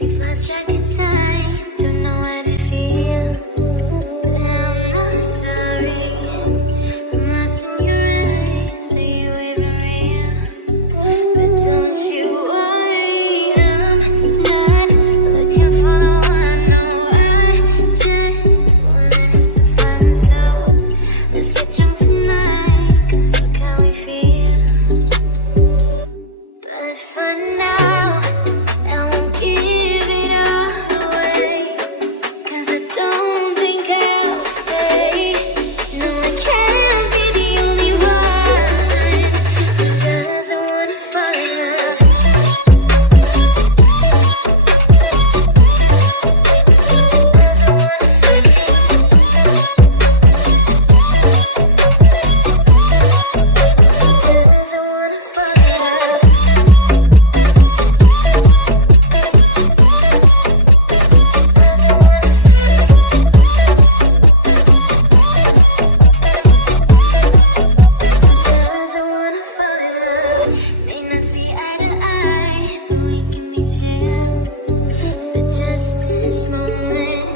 We've lost track of time, don't know how to feel, but I'm not sorry. I'm lost in your eyes, are you even real? But don't you worry, I'm not looking for the one. No, I just wanna have some fun. So let's get drunk tonight, 'cause fuck how we feel. But for now, I won't give it all away, 'cause I don't think I'll stay. No, I can't be the only one who doesn't wanna fall in love. Doesn't wanna fall in love. Doesn't wanna fall in love. Doesn't wanna Doesn't wanna fall in love. May not see eye to eye, but we can be chill for just this moment.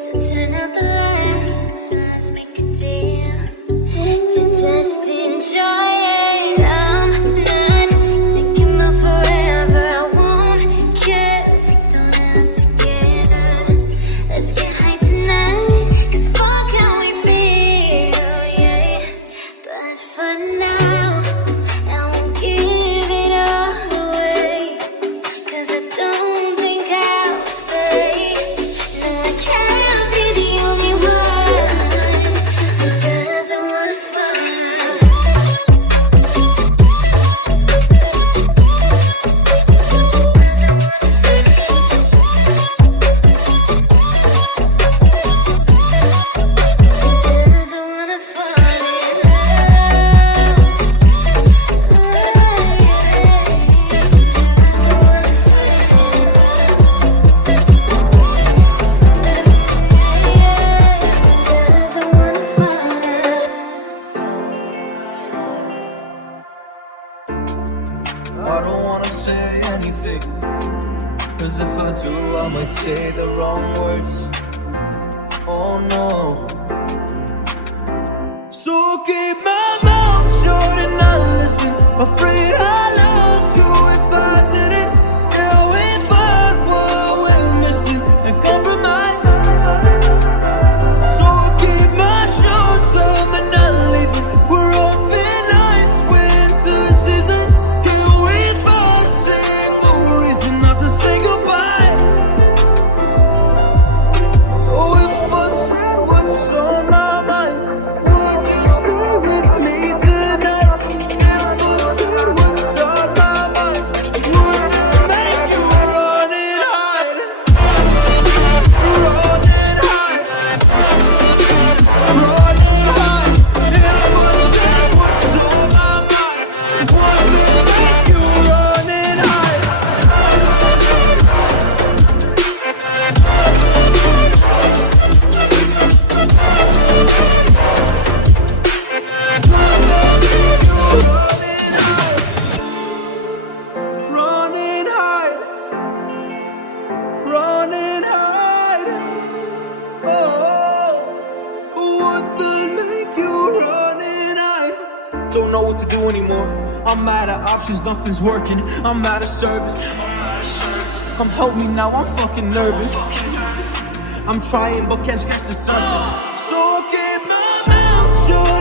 So turn out the lights and let's make a deal to just enjoy it. I'm not thinking about forever. I won't care if we don't end up together. Let's get high tonight, 'cause fuck how we feel, yeah. But for now, I won't give it all away, 'cause I don't think I'll stay. No, I can't be the only one who doesn't wanna fall in love. Doesn't wanna fall in love. Doesn't wanna fall in I don't wanna say anything, 'cause if I do, I might say the wrong words. Oh no. So I keep my mouth shut and not listen. Afraid I lose you if I didn't. Yeah, we find what we're missing and compromise. So I keep my shoes on and not leaving. We're on thin ice, winter season. Can we fall sing? No reason not to say goodbye. Oh, if I said what's on my mind, would you stay with me tonight? If I said what's on my mind, would you make you run and hide? Run and hide. Run and hide. If I said what's on my mind, would you make you run and hide? Run and hide. Run and hide. Oh, what will make you run and hide? Don't know what to do anymore. I'm out of options, nothing's working. I'm out of service. Come help me now, I'm fucking nervous. I'm trying but can't scratch the surface. So I keep my mouth shut